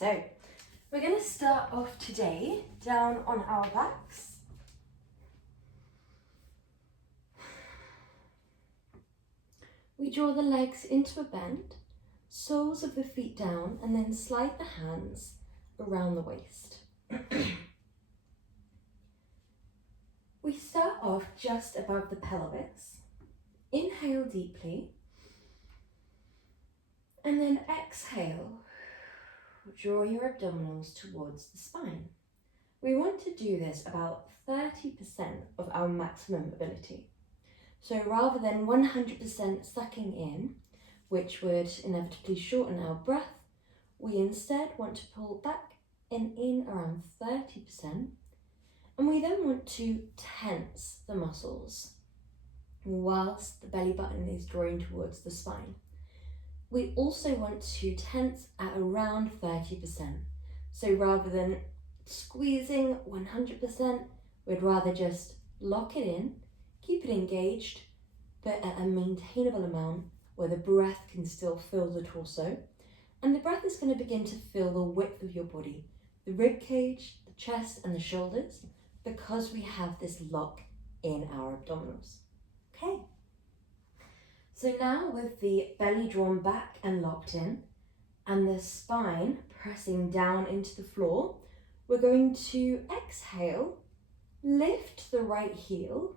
So we're going to start off today down on our backs. We draw the legs into a bend, soles of the feet down, and then slide the hands around the waist. We start off just above the pelvis. Inhale deeply, and then exhale. Draw your abdominals towards the spine. We want to do this about 30% of our maximum ability. So rather than 100% sucking in, which would inevitably shorten our breath, we instead want to pull back and in around 30%. And we then want to tense the muscles whilst the belly button is drawing towards the spine. We also want to tense at around 30%. So rather than squeezing 100%, we'd rather just lock it in, keep it engaged, but at a maintainable amount where the breath can still fill the torso. And the breath is going to begin to fill the width of your body, the rib cage, the chest and the shoulders, because we have this lock in our abdominals. Okay. So now with the belly drawn back and locked in, and the spine pressing down into the floor, we're going to exhale, lift the right heel,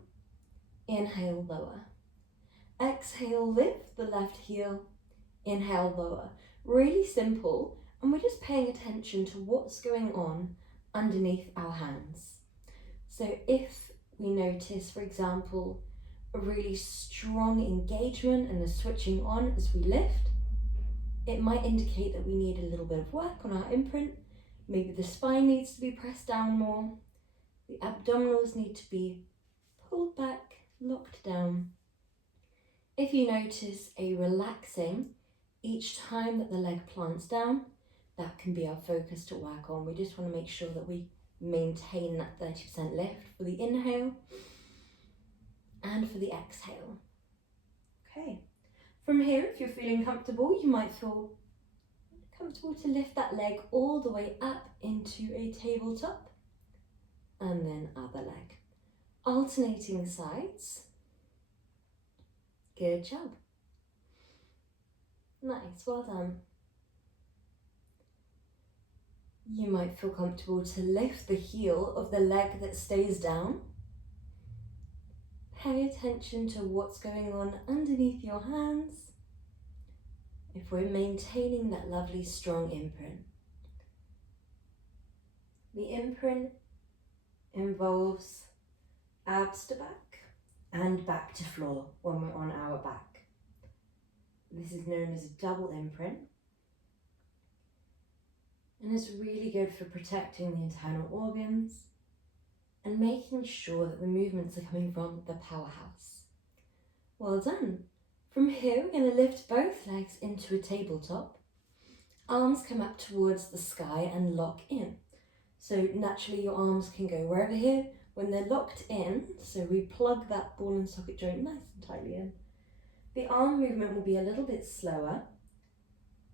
inhale, lower. Exhale, lift the left heel, inhale, lower. Really simple, and we're just paying attention to what's going on underneath our hands. So if we notice, for example, a really strong engagement and a switching on as we lift, it might indicate that we need a little bit of work on our imprint. Maybe the spine needs to be pressed down more. The abdominals need to be pulled back, locked down. If you notice a relaxing each time that the leg plants down, that can be our focus to work on. We just want to make sure that we maintain that 30% lift for the inhale and for the exhale. Okay. From here, if you're feeling comfortable, you might feel comfortable to lift that leg all the way up into a tabletop, and then other leg. Alternating sides. Good job. Nice, well done. You might feel comfortable to lift the heel of the leg that stays down. Pay attention to what's going on underneath your hands. If we're maintaining that lovely strong imprint. The imprint involves abs to back and back to floor when we're on our back. This is known as a double imprint. And it's really good for protecting the internal organs and making sure that the movements are coming from the powerhouse. Well done. From here, we're going to lift both legs into a tabletop. Arms come up towards the sky and lock in. So naturally your arms can go wherever here. When they're locked in, so we plug that ball and socket joint nice and tightly in. The arm movement will be a little bit slower,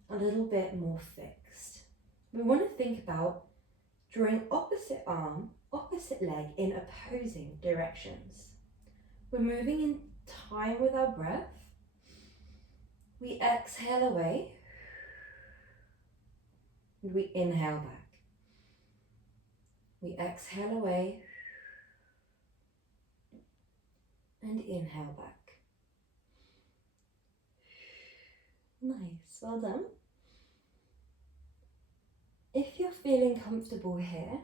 a little bit more fixed. We want to think about drawing opposite arm, opposite leg in opposing directions. We're moving in time with our breath. We exhale away, and we inhale back. We exhale away, and inhale back. Nice, well done. If you're feeling comfortable here,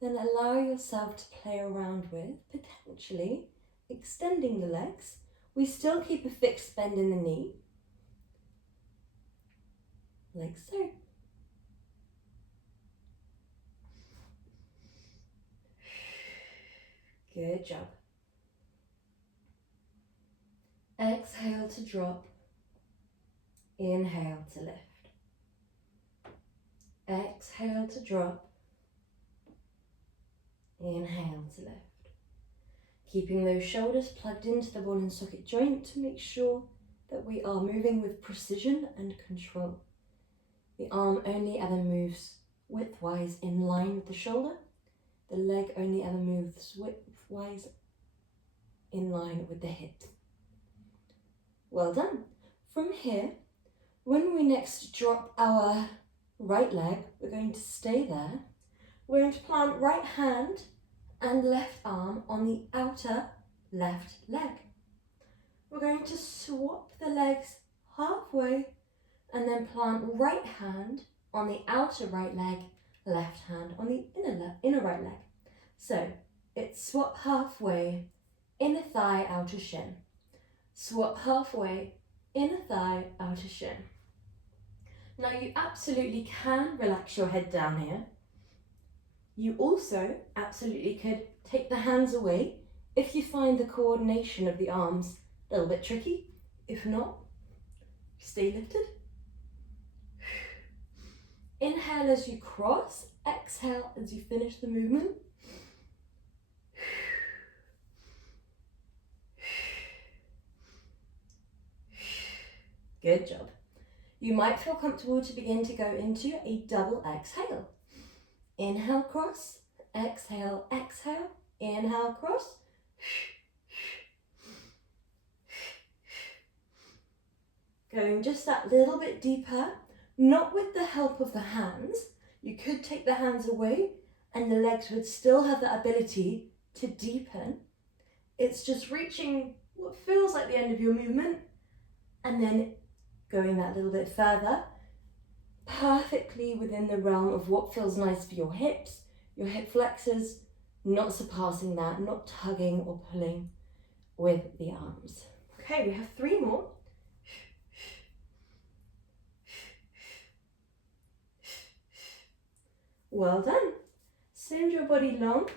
then allow yourself to play around with potentially extending the legs. We still keep a fixed bend in the knee, like so. Good job. Exhale to drop. Inhale to lift. Exhale to drop. Inhale to lift. Keeping those shoulders plugged into the ball and socket joint to make sure that we are moving with precision and control. The arm only ever moves widthwise in line with the shoulder. The leg only ever moves widthwise in line with the hip. Well done. From here, when we next drop our right leg, we're going to stay there. We're going to plant right hand and left arm on the outer left leg. We're going to swap the legs halfway and then plant right hand on the outer right leg, left hand on the inner right leg. So it's swap halfway, inner thigh, outer shin. Swap halfway, inner thigh, outer shin. Now you absolutely can relax your head down here. You also absolutely could take the hands away if you find the coordination of the arms a little bit tricky. If not, stay lifted. Inhale as you cross, exhale as you finish the movement. Good job. You might feel comfortable to begin to go into a double exhale. Inhale, cross, exhale, exhale, inhale, cross. Going just that little bit deeper, not with the help of the hands. You could take the hands away and the legs would still have the ability to deepen. It's just reaching what feels like the end of your movement and then going that little bit further, perfectly within the realm of what feels nice for your hips, your hip flexors, not surpassing that, not tugging or pulling with the arms. Okay, we have 3 more. Well done. Send your body long.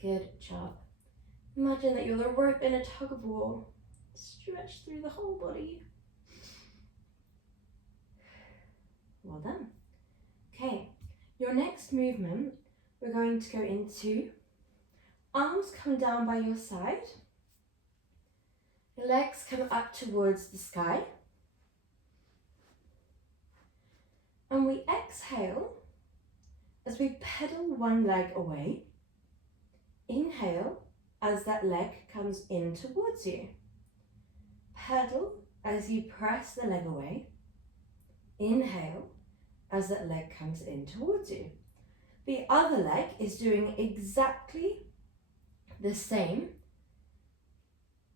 Good job. Imagine that you're the rope in a tug of war. Stretch through the whole body. Well done. Okay, your next movement, we're going to go into arms come down by your side. Legs come up towards the sky. And we exhale as we pedal one leg away. Inhale as that leg comes in towards you. Pedal as you press the leg away. Inhale as that leg comes in towards you. The other leg is doing exactly the same,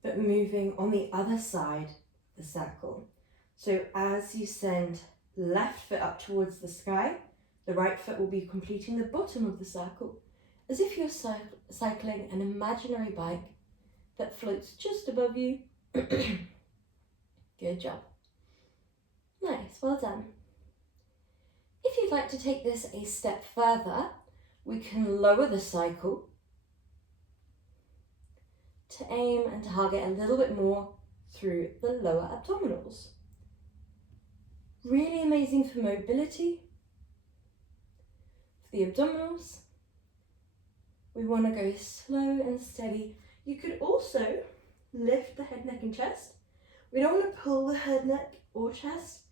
but moving on the other side of the circle. So as you send left foot up towards the sky, the right foot will be completing the bottom of the circle, as if you're cycling an imaginary bike that floats just above you. Good job. Nice, well done. If you'd like to take this a step further, we can lower the cycle to aim and target a little bit more through the lower abdominals. Really amazing for mobility. For the abdominals, we want to go slow and steady. You could also lift the head, neck and chest. We don't want to pull the head, neck or chest.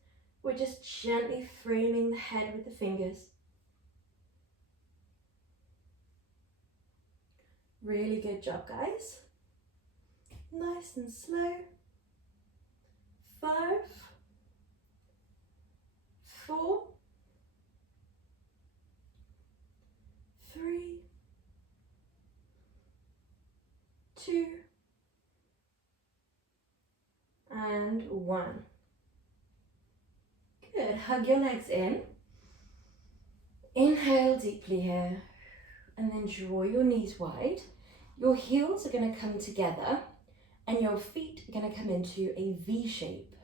We're just gently framing the head with the fingers. Really good job, guys. Nice and slow. 5, 4, 3, 2, and 1. Good, hug your legs in. Inhale deeply here, and then draw your knees wide. Your heels are going to come together, and your feet are going to come into a V shape,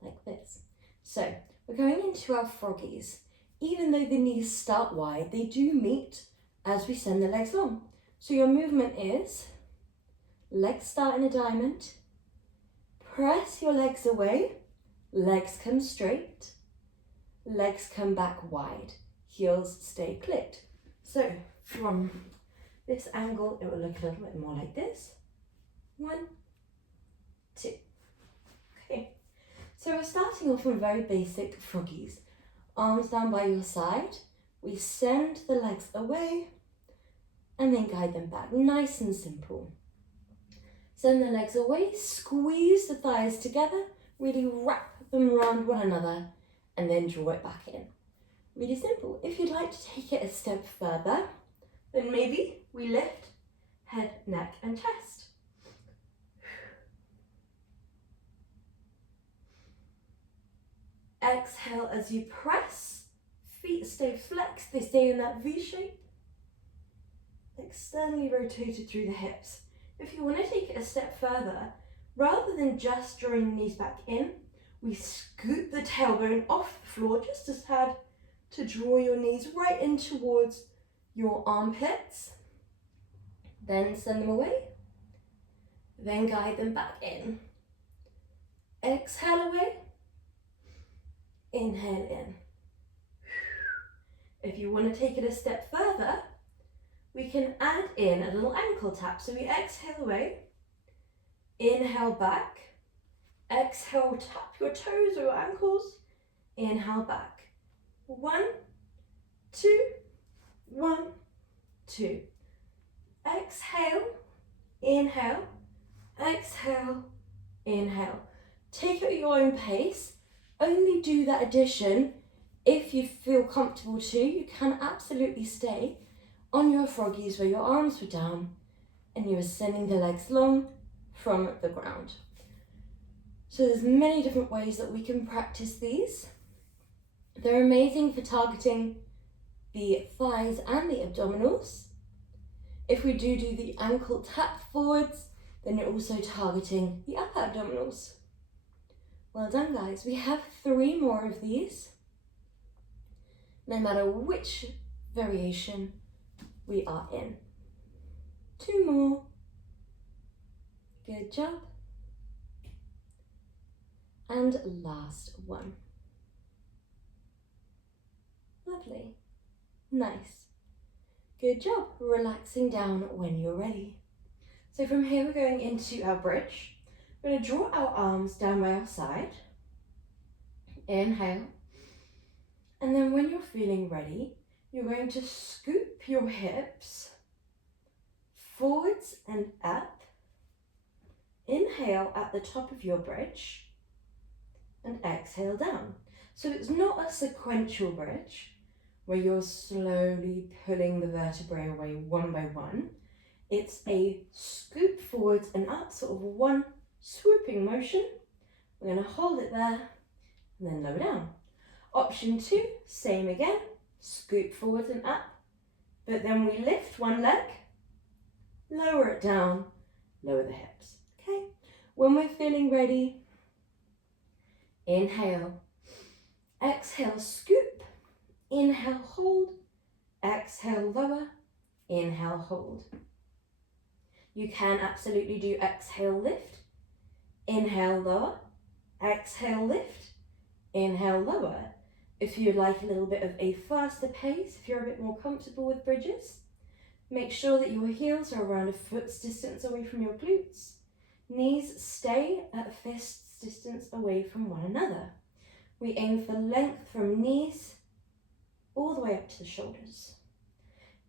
like this. So, we're going into our froggies. Even though the knees start wide, they do meet as we send the legs long. So your movement is, legs start in a diamond, press your legs away, legs come straight, legs come back wide, heels stay clicked. So from this angle, it will look a little bit more like this. 1, 2. Okay, so we're starting off with very basic froggies. Arms down by your side. We send the legs away and then guide them back. Nice and simple. Send the legs away, squeeze the thighs together, really wrap them around one another, and then draw it back in. Really simple. If you'd like to take it a step further, then maybe we lift head, neck, and chest. Exhale as you press. Feet stay flexed, they stay in that V shape. Externally rotated through the hips. If you want to take it a step further, rather than just drawing the knees back in, we scoop the tailbone off the floor just a tad to draw your knees right in towards your armpits. Then send them away. Then guide them back in. Exhale away. Inhale in. If you want to take it a step further, we can add in a little ankle tap. So we exhale away, inhale back, exhale, tap your toes or your ankles, inhale back. 1, 2, 1, 2. Exhale, inhale, exhale, inhale. Take it at your own pace. Only do that addition if you feel comfortable to. You can absolutely stay on your froggies where your arms were down and you are sending the legs long from the ground. So there's many different ways that we can practice these. They're amazing for targeting the thighs and the abdominals. If we do the ankle tap forwards, then you're also targeting the upper abdominals. Well done, guys. We have 3 more of these. No matter which variation we are in. 2 more. Good job. And last one. Lovely. Nice. Good job. Relaxing down when you're ready. So from here we're going into our bridge. We're going to draw our arms down by our side. Inhale. And then when you're feeling ready, you're going to scoop your hips forwards and up. Inhale at the top of your bridge and exhale down. So it's not a sequential bridge where you're slowly pulling the vertebrae away one by one. It's a scoop forwards and up, sort of one swooping motion. We're going to hold it there and then lower down. Option 2, same again, scoop forwards and up, but then we lift one leg, lower it down, lower the hips. Okay, when we're feeling ready, inhale, exhale, scoop, inhale, hold, exhale, lower, inhale, hold. You can absolutely do exhale, lift, inhale, lower, exhale, lift, inhale, lower. If you'd like a little bit of a faster pace, if you're a bit more comfortable with bridges, make sure that your heels are around a foot's distance away from your glutes. Knees stay at a fist's distance away from one another. We aim for length from knees all the way up to the shoulders.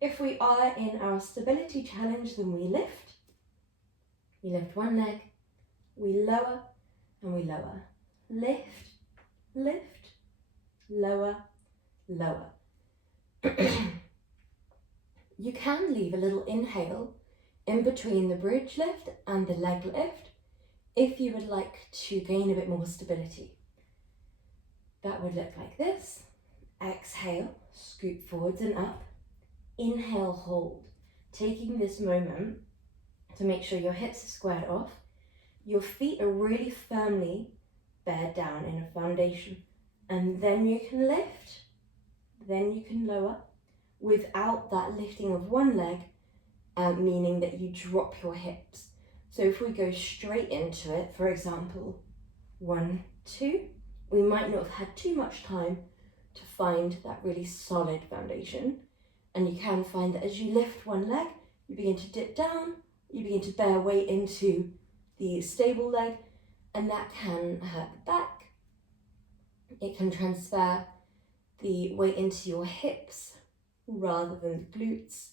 If we are in our stability challenge, then we lift. We lift one leg, we lower, and we lower. Lift, lift, lower, lower. You can leave a little inhale in between the bridge lift and the leg lift if you would like to gain a bit more stability. That would look like this. Exhale, scoop forwards and up. Inhale, hold. Taking this moment to make sure your hips are squared off. Your feet are really firmly bared down in a foundation. And then you can lift, then you can lower without that lifting of one leg, meaning that you drop your hips. So if we go straight into it, for example, 1, 2, we might not have had too much time to find that really solid foundation. And you can find that as you lift one leg, you begin to dip down, you begin to bear weight into the stable leg, and that can hurt the back. It can transfer the weight into your hips rather than the glutes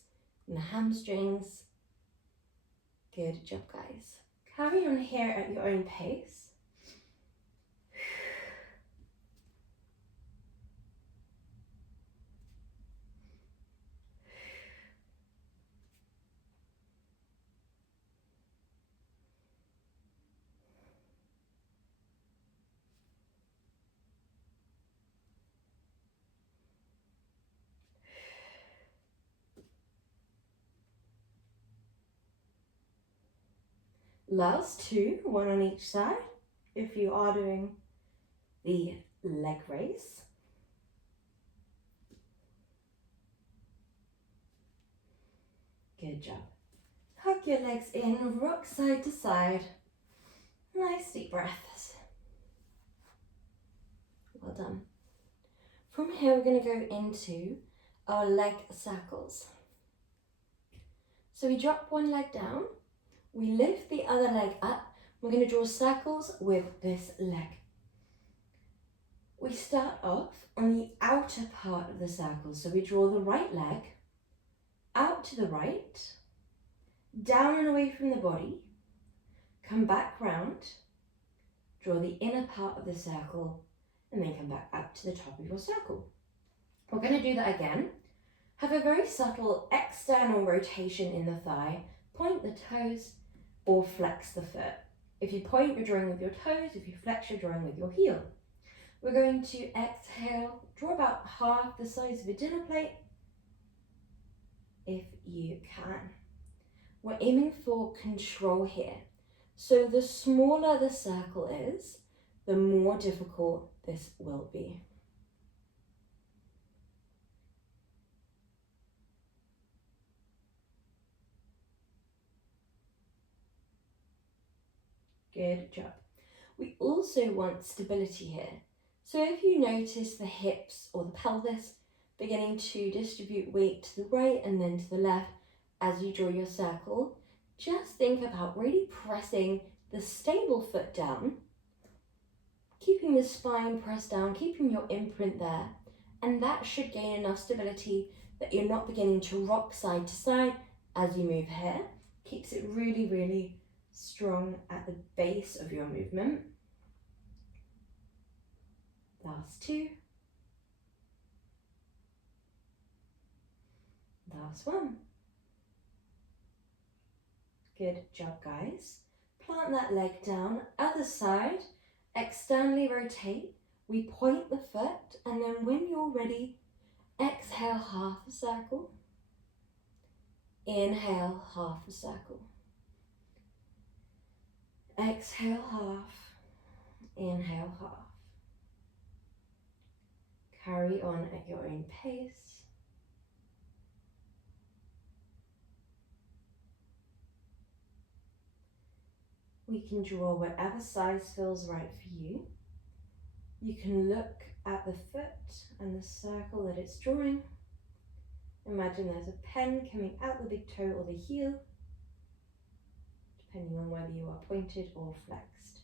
and the hamstrings. Good job, guys. Carry on here at your own pace. Last two, one on each side, if you are doing the leg raise. Good job. Hug your legs in, rock side to side. Nice deep breaths. Well done. From here, we're going to go into our leg circles. So we drop one leg down. We lift the other leg up. We're going to draw circles with this leg. We start off on the outer part of the circle. So we draw the right leg out to the right, down and away from the body, come back round, draw the inner part of the circle, and then come back up to the top of your circle. We're going to do that again. Have a very subtle external rotation in the thigh. Point the toes or flex the foot. If you point, you're drawing with your toes. If you flex, you're drawing with your heel. We're going to exhale, draw about half the size of a dinner plate, if you can. We're aiming for control here. So the smaller the circle is, the more difficult this will be. Good job. We also want stability here. So if you notice the hips or the pelvis beginning to distribute weight to the right and then to the left as you draw your circle, just think about really pressing the stable foot down, keeping the spine pressed down, keeping your imprint there, and that should gain enough stability that you're not beginning to rock side to side as you move here. Keeps it really, really strong at the base of your movement. Last two. Last one. Good job, guys. Plant that leg down, other side, externally rotate. We point the foot, and then when you're ready, exhale half a circle. Inhale half a circle. Exhale half, inhale half. Carry on at your own pace. We can draw whatever size feels right for you. You can look at the foot and the circle that it's drawing. Imagine there's a pen coming out the big toe or the heel, depending on whether you are pointed or flexed.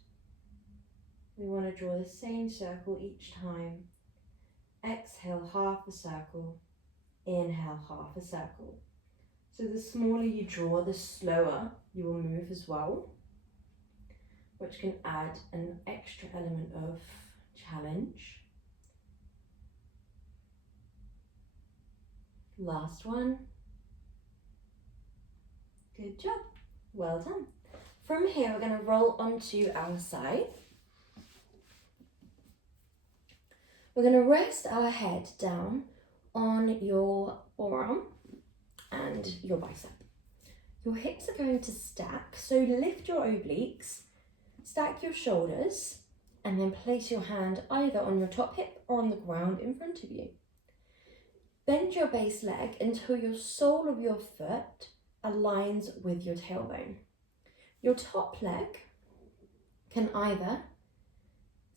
We want to draw the same circle each time. Exhale half a circle, inhale half a circle. So the smaller you draw, the slower you will move as well, which can add an extra element of challenge. Last one. Good job. Well done. From here, we're going to roll onto our side. We're going to rest our head down on your forearm and your bicep. Your hips are going to stack, so lift your obliques, stack your shoulders, and then place your hand either on your top hip or on the ground in front of you. Bend your base leg until your sole of your foot aligns with your tailbone. Your top leg can either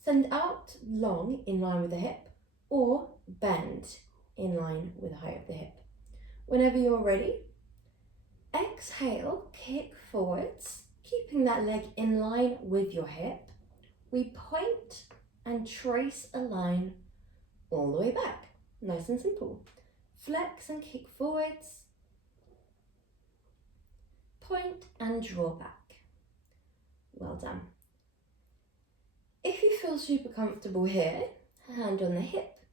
send out long in line with the hip or bend in line with the height of the hip. Whenever you're ready, exhale, kick forwards, keeping that leg in line with your hip, we point and trace a line all the way back. Nice and simple. Flex and kick forwards. Point and draw back. Well done. If you feel super comfortable here, hand on the hip,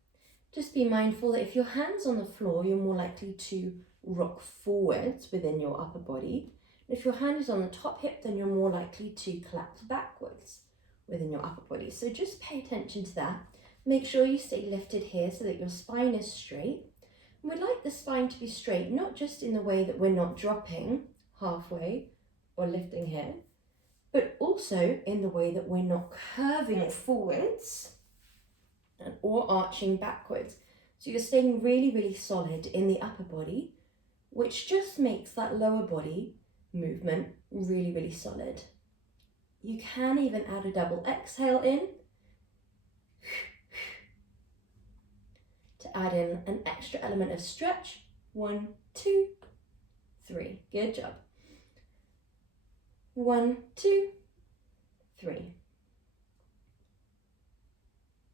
just be mindful that if your hand's on the floor, you're more likely to rock forwards within your upper body. If your hand is on the top hip, then you're more likely to collapse backwards within your upper body. So just pay attention to that. Make sure you stay lifted here so that your spine is straight. And we'd like the spine to be straight, not just in the way that we're not dropping halfway or lifting here, but also in the way that we're not curving forwards or arching backwards. So you're staying really, really solid in the upper body, which just makes that lower body movement really, really solid. You can even add a double exhale in to add in an extra element of stretch. 1, 2, 3. Good job. 1, 2, 3.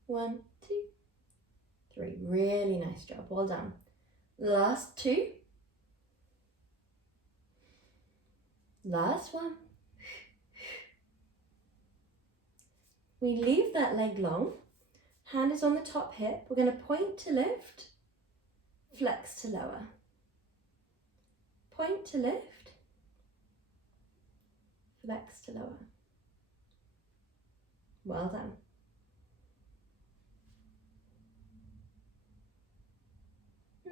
1, 2, 3. Really nice job. Well done. Last 2. Last 1. We leave that leg long. Hand is on the top hip. We're going to point to lift, flex to lower. Point to lift, flex to lower. Well done.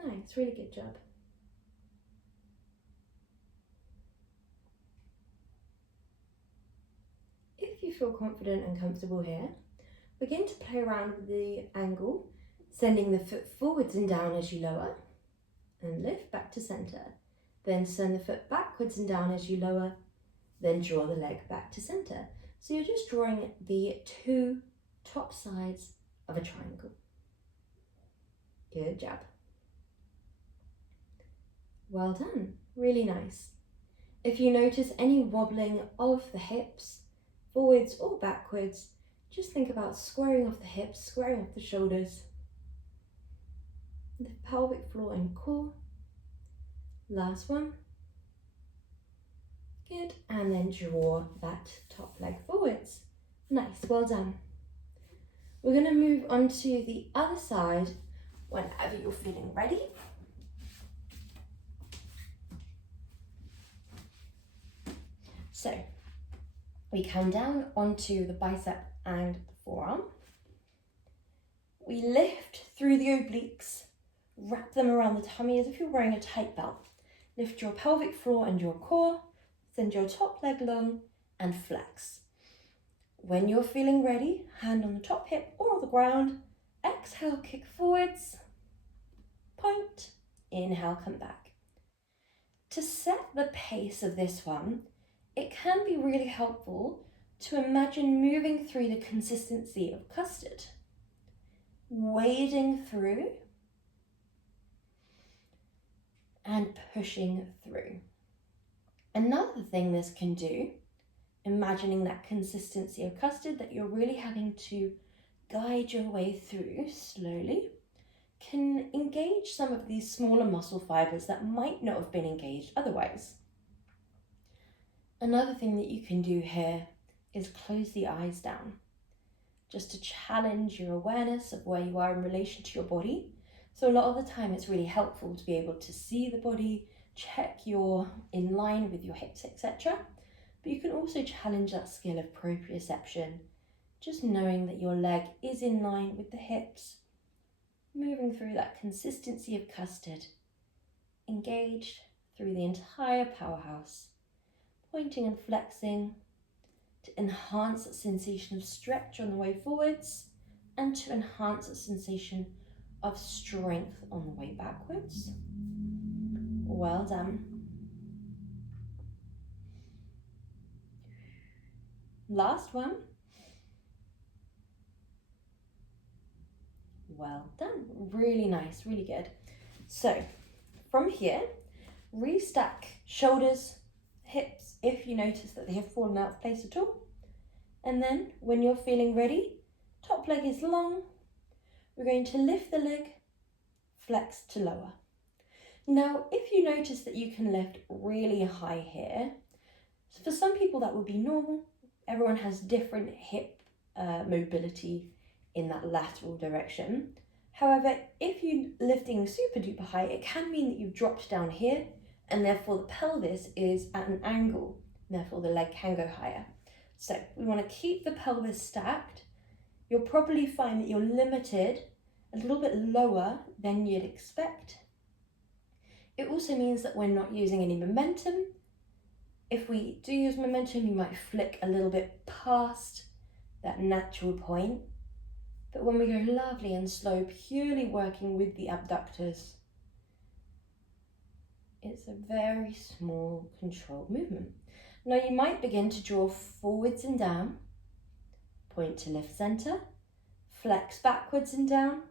Nice, really good job. If you feel confident and comfortable here, begin to play around with the angle, sending the foot forwards and down as you lower, and lift back to center. Then send the foot backwards and down as you lower, then draw the leg back to center. So you're just drawing the 2 top sides of a triangle. Good job. Well done, really nice. If you notice any wobbling of the hips, forwards or backwards, just think about squaring off the hips, squaring off the shoulders, the pelvic floor and core. Last one. Good, and then draw that top leg forwards. Nice, well done. We're going to move on to the other side whenever you're feeling ready. So, we come down onto the bicep and the forearm. We lift through the obliques, wrap them around the tummy as if you're wearing a tight belt. Lift your pelvic floor and your core, send your top leg long and flex. When you're feeling ready, hand on the top hip or the ground, exhale, kick forwards, point, inhale, come back. To set the pace of this one, it can be really helpful to imagine moving through the consistency of custard, wading through and pushing through. Another thing this can do, imagining that consistency of custard that you're really having to guide your way through slowly, can engage some of these smaller muscle fibers that might not have been engaged otherwise. Another thing that you can do here is close the eyes down, just to challenge your awareness of where you are in relation to your body. So a lot of the time it's really helpful to be able to see the body, check you're in line with your hips, etc. But you can also challenge that skill of proprioception, just knowing that your leg is in line with the hips, moving through that consistency of custard, engaged through the entire powerhouse, pointing and flexing to enhance that sensation of stretch on the way forwards and to enhance that sensation of strength on the way backwards. Well done. Last one. Well done. Really nice, really good. So from here, restack shoulders, hips if you notice that they have fallen out of place at all. And then when you're feeling ready, top leg is long. We're going to lift the leg, flex to lower. Now, if you notice that you can lift really high here, for some people that would be normal. Everyone has different hip mobility in that lateral direction. However, if you're lifting super duper high, it can mean that you've dropped down here and therefore the pelvis is at an angle, therefore the leg can go higher. So we want to keep the pelvis stacked. You'll probably find that you're limited a little bit lower than you'd expect. It also means that we're not using any momentum. If we do use momentum, you might flick a little bit past that natural point. But when we go lovely and slow, purely working with the abductors, it's a very small controlled movement. Now you might begin to draw forwards and down, point to lift center, flex backwards and down,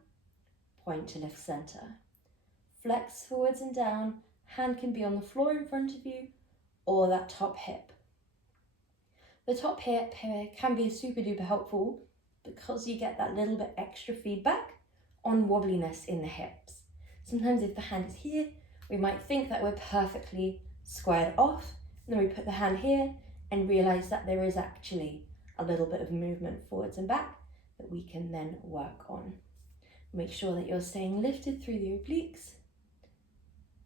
point to lift center. Flex forwards and down, hand can be on the floor in front of you or that top hip. The top hip here can be super duper helpful because you get that little bit extra feedback on wobbliness in the hips. Sometimes if the hand is here, we might think that we're perfectly squared off, and then we put the hand here and realize that there is actually a little bit of movement forwards and back that we can then work on. Make sure that you're staying lifted through the obliques.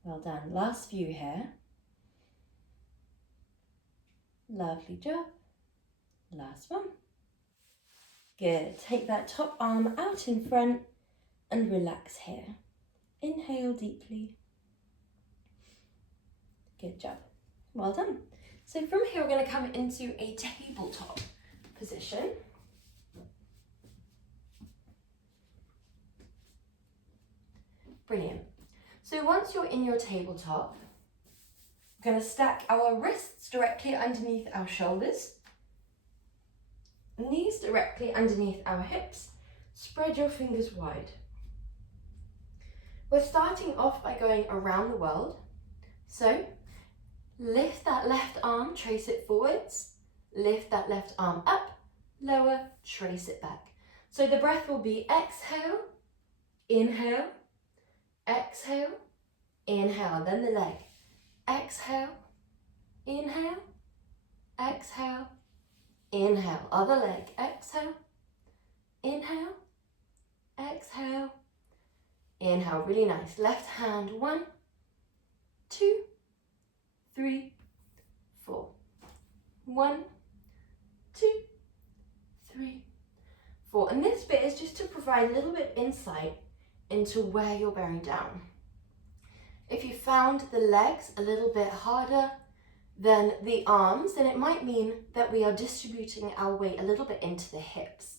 Well done. Last few here. Lovely job. Last one. Good. Take that top arm out in front and relax here. Inhale deeply. Good job. Well done. So from here, we're going to come into a tabletop position. Brilliant. So once you're in your tabletop, we're going to stack our wrists directly underneath our shoulders, knees directly underneath our hips, spread your fingers wide. We're starting off by going around the world. So lift that left arm, trace it forwards, lift that left arm up, lower, trace it back. So the breath will be exhale, inhale, exhale, inhale, then the leg. Exhale, inhale, exhale, inhale, other leg. Exhale, inhale, exhale, inhale. Really nice. Left hand, 1, 2, 3, 4. 1, 2, 3, 4. And this bit is just to provide a little bit of insight into where you're bearing down. If you found the legs a little bit harder than the arms, then it might mean that we are distributing our weight a little bit into the hips.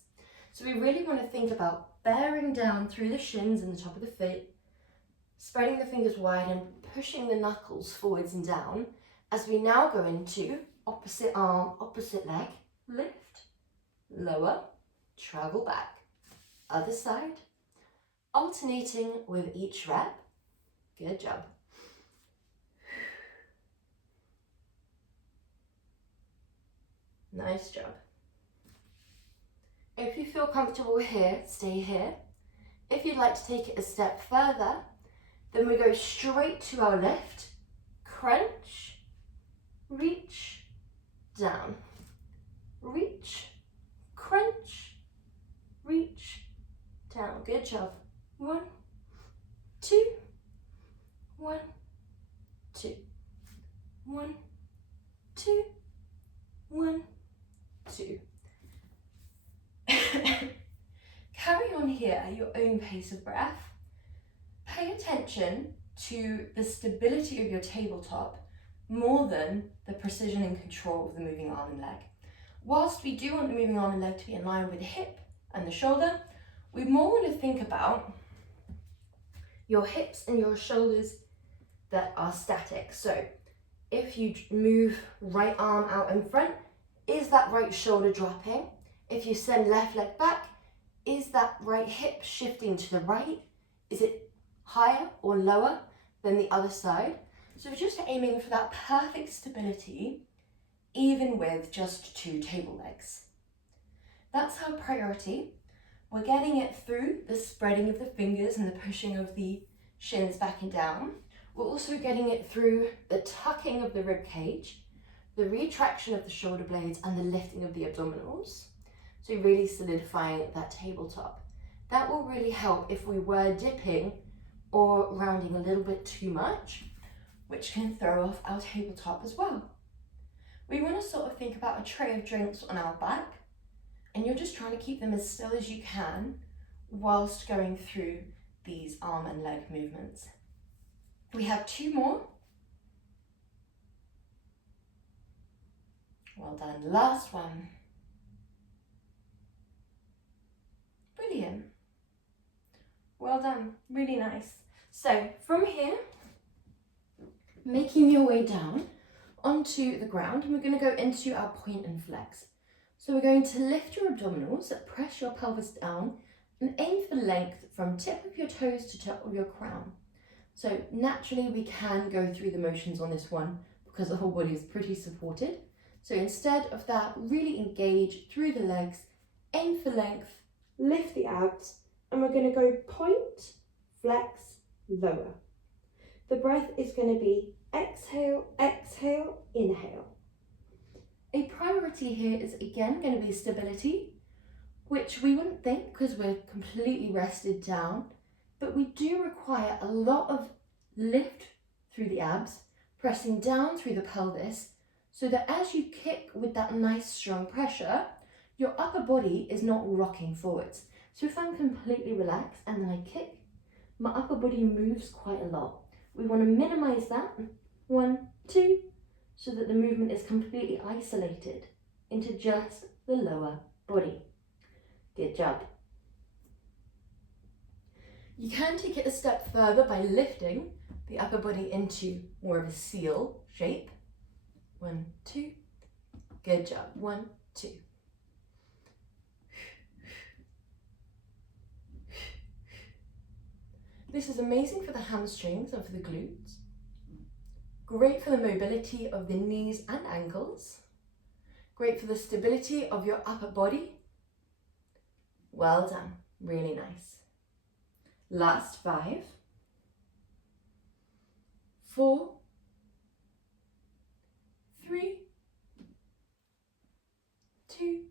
So we really want to think about bearing down through the shins and the top of the feet, spreading the fingers wide and pushing the knuckles forwards and down as we now go into opposite arm, opposite leg, lift, lower, travel back, other side, alternating with each rep. Good job. Nice job. If you feel comfortable here, stay here. If you'd like to take it a step further, then we go straight to our lift, crunch, reach, down, reach, crunch, reach, down. Good job. 1, 2, 1, 2, 1, 2, 1, 2. Carry on here at your own pace of breath. Pay attention to the stability of your tabletop more than the precision and control of the moving arm and leg. Whilst we do want the moving arm and leg to be in line with the hip and the shoulder, we more want to think about your hips and your shoulders that are static. So if you move right arm out in front, is that right shoulder dropping? If you send left leg back, is that right hip shifting to the right? Is it higher or lower than the other side? So we're just aiming for that perfect stability, even with just 2 table legs. That's our priority. We're getting it through the spreading of the fingers and the pushing of the shins back and down. We're also getting it through the tucking of the rib cage, the retraction of the shoulder blades, and the lifting of the abdominals. So really solidifying that tabletop. That will really help if we were dipping or rounding a little bit too much, which can throw off our tabletop as well. We want to sort of think about a tray of drinks on our back, and you're just trying to keep them as still as you can whilst going through these arm and leg movements. We have 2 more. Well done. Last one. Brilliant. Well done. Really nice. So from here, making your way down onto the ground, and we're going to go into our point and flex. So we're going to lift your abdominals, press your pelvis down, and aim for length from tip of your toes to tip of your crown. So naturally we can go through the motions on this one because the whole body is pretty supported. So instead of that, really engage through the legs, aim for length, lift the abs, and we're going to go point, flex, lower. The breath is going to be exhale, exhale, inhale. A priority here is again going to be stability, which we wouldn't think because we're completely rested down, but we do require a lot of lift through the abs, pressing down through the pelvis, so that as you kick with that nice strong pressure, your upper body is not rocking forwards. So if I'm completely relaxed and then I kick, my upper body moves quite a lot. We want to minimize that. 1, 2, so that the movement is completely isolated into just the lower body. Good job. You can take it a step further by lifting the upper body into more of a seal shape. 1, 2. Good job. 1, 2. This is amazing for the hamstrings and for the glutes. Great for the mobility of the knees and ankles. Great for the stability of your upper body. Well done. Really nice. Last 5. 4. 3. 2.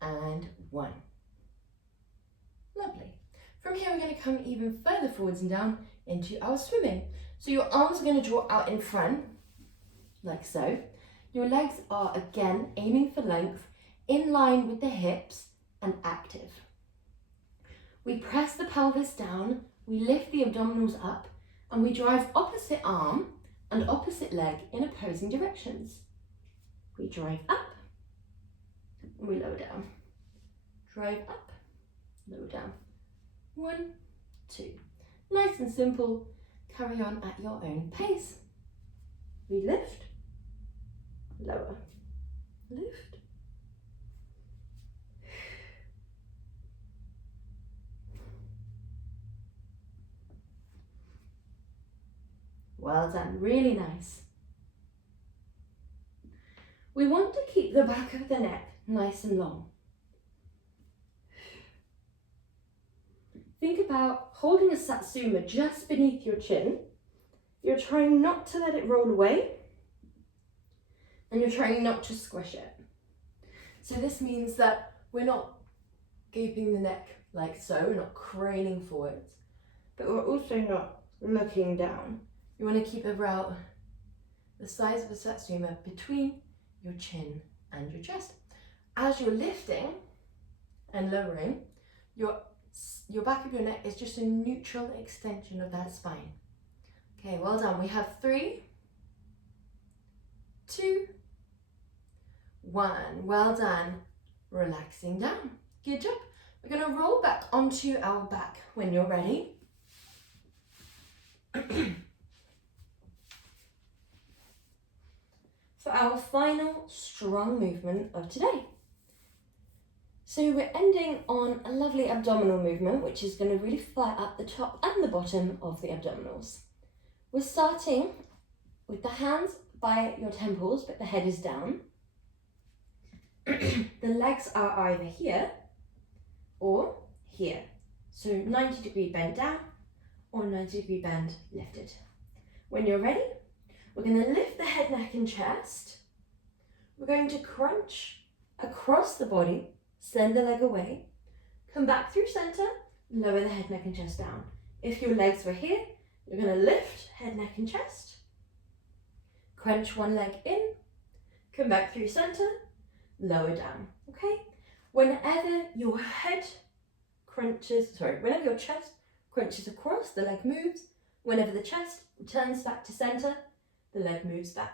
And 1. Lovely. From here, we're going to come even further forwards and down into our swimming. So your arms are going to draw out in front, like so. Your legs are again aiming for length, in line with the hips and active. We press the pelvis down, we lift the abdominals up, and we drive opposite arm and opposite leg in opposing directions. We drive up, and we lower down. Drive up, lower down. 1, 2. Nice and simple. Carry on at your own pace. We lift, lower, lift. Well done, really nice. We want to keep the back of the neck nice and long. Think about holding a satsuma just beneath your chin. You're trying not to let it roll away, and you're trying not to squish it. So this means that we're not gaping the neck like so, we're not craning forwards, but we're also not looking down. You want to keep about the size of a satsuma between your chin and your chest. As you're lifting and lowering, your back of your neck is just a neutral extension of that spine. Okay, well done. We have 3, 2, 1. Well done. Relaxing down. Good job. We're going to roll back onto our back when you're ready. For our final strong movement of today. So we're ending on a lovely abdominal movement, which is going to really fire up the top and the bottom of the abdominals. We're starting with the hands by your temples, but the head is down. The legs are either here or here. So 90-degree bend down or 90-degree bend lifted. When you're ready, we're going to lift the head, neck and chest. We're going to crunch across the body, send the leg away, come back through center, lower the head, neck and chest down. If your legs were here, you're going to lift head, neck and chest, crunch one leg in, come back through center, lower down, okay? Whenever your whenever your chest crunches across, the leg moves. Whenever the chest returns back to center, the leg moves back.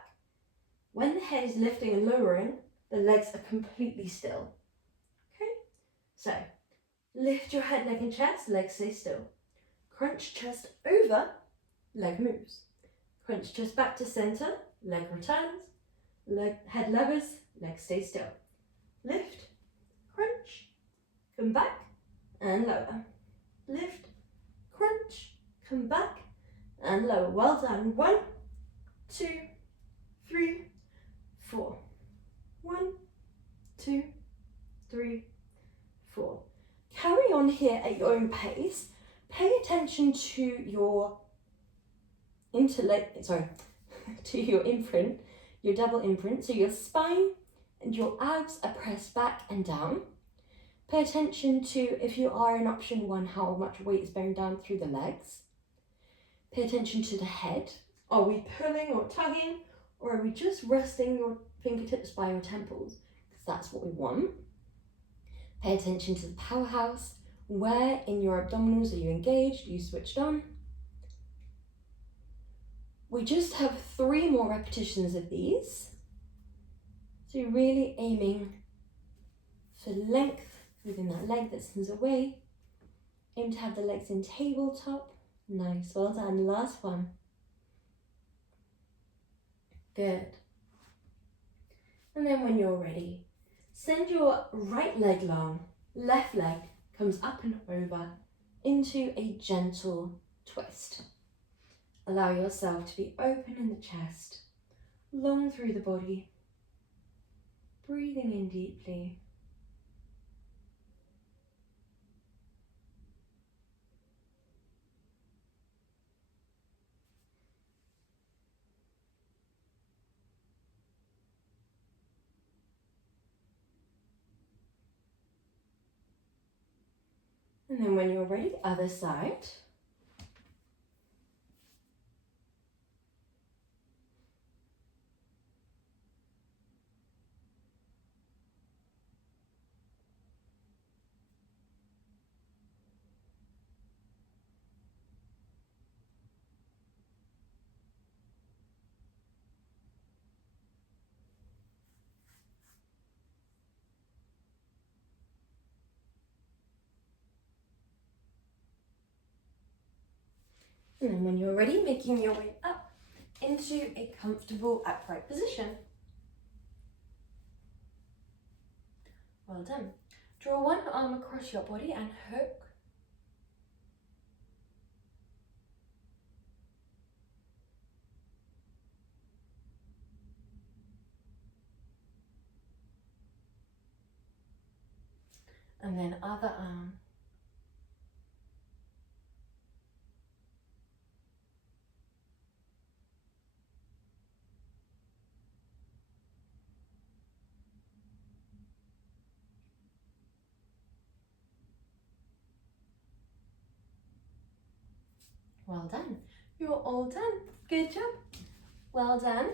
When the head is lifting and lowering, the legs are completely still, okay? So, lift your head, neck and chest, legs stay still. Crunch chest over, leg moves. Crunch chest back to center, leg returns, head lowers, leg stays still. Lift, crunch, come back and lower. Lift, crunch, come back and lower. Well done. 1, 2, 3, 4. 1, 2, 3, 4. Carry on here at your own pace. Pay attention to your to your imprint, your double imprint. So your spine and your abs are pressed back and down. Pay attention to, if you are in option 1, how much weight is bearing down through the legs. Pay attention to the head. Are we pulling or tugging, or are we just resting your fingertips by your temples? Because that's what we want. Pay attention to the powerhouse. Where in your abdominals are you engaged? Are you switched on? We just have 3 more repetitions of these. So you're really aiming for length within that leg that sends away. Aim to have the legs in tabletop. Nice, well done. Last one. Good. And then when you're ready, send your right leg long, left leg comes up and over into a gentle twist. Allow yourself to be open in the chest, long through the body, breathing in deeply. And then when you're ready, other side. And then when you're ready, making your way up into a comfortable upright position. Well done. Draw one arm across your body and hook. And then other arm. Well done. You're all done. Good job. Well done.